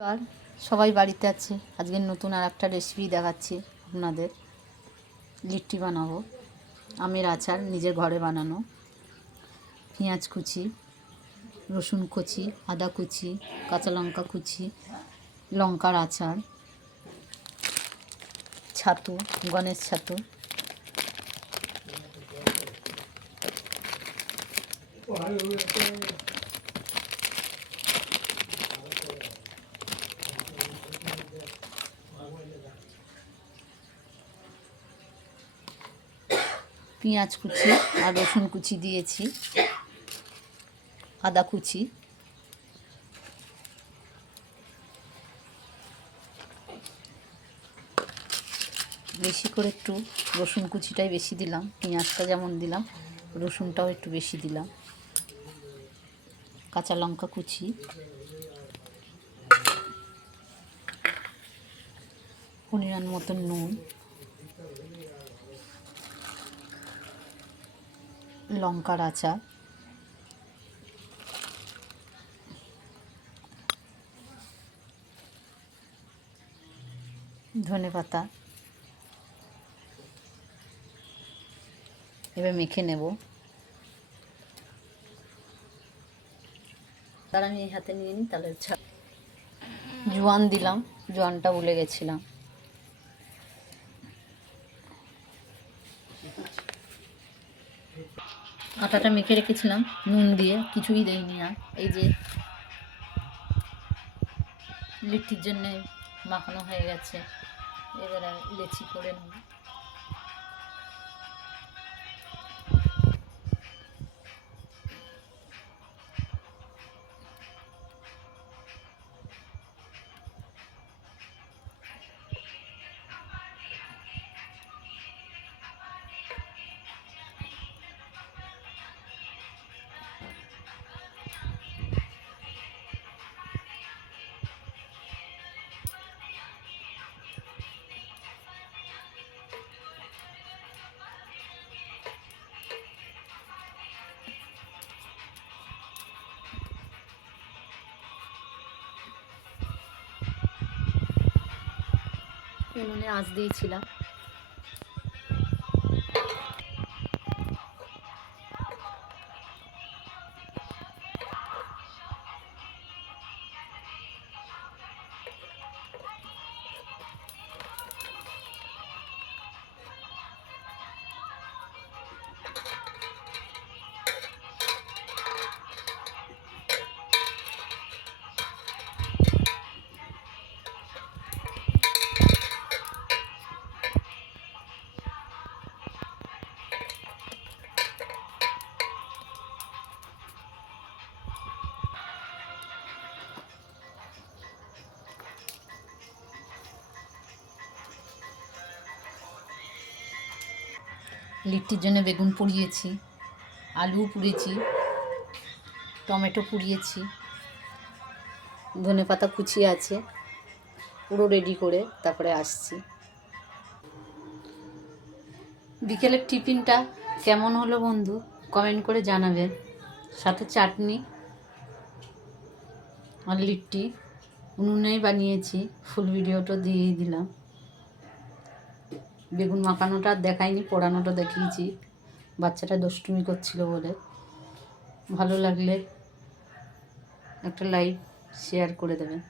আর সবাই বাড়িতে আছে। আজকে নতুন আর একটা রেসিপি দেখাচ্ছি আপনাদের। লিট্টি বানাবো। আমের আচার নিজের ঘরে বানানো। পেঁয়াজ কুচি, রসুন কুচি, আদা কুচি, কাঁচা লঙ্কা কুচি, লঙ্কার আচার, ছাতু, গণেশ ছাতু, পেঁয়াজ কুচি আর রসুন কুচি দিয়েছি, আদা কুচি, বেশি করে একটু রসুন কুচিটাই বেশি দিলাম। পেঁয়াজটা যেমন দিলাম রসুনটাও একটু বেশি দিলাম। কাঁচা লঙ্কা কুচি, পরিমাণ মতন নুন, লঙ্কার আচার, ধনেপাতা। এবার মেখে নেব। তার আমি এই হাতে নিয়ে নিই, তাহলে জোয়ান দিলাম, জোয়ানটা ভুলে গেছিলাম। আটাটা মেখে রেখেছিলাম নুন দিয়ে, কিছুই দেয়নি আর। এই যে লিট্টির জন্যে মাখানো হয়ে গেছে। এবারে লেচি করে নেব। উনুনে আঁচ দিয়েছিলাম। লিট্টির জন্য বেগুন পুড়িয়েছি, আলু পুড়িয়েছি, টমেটো পুড়িয়েছি, ধনেপাতা কুচি আছে, পুরো রেডি করে তারপরে আসছি। বিকেলের টিফিনটা কেমন হলো বন্ধু কমেন্ট করে জানাবেন। সাথে চাটনি আর লিট্টি উনুনেই বানিয়েছি, ফুল ভিডিওটা দিয়ে দিলাম। বেগুন মাখানোটা দেখাইনি, পোড়ানোটা দেখিয়েছি, বাচ্চাটা দুষ্টুমি করছিল বলে। ভালো লাগলে একটা লাইক শেয়ার করে দেবেন।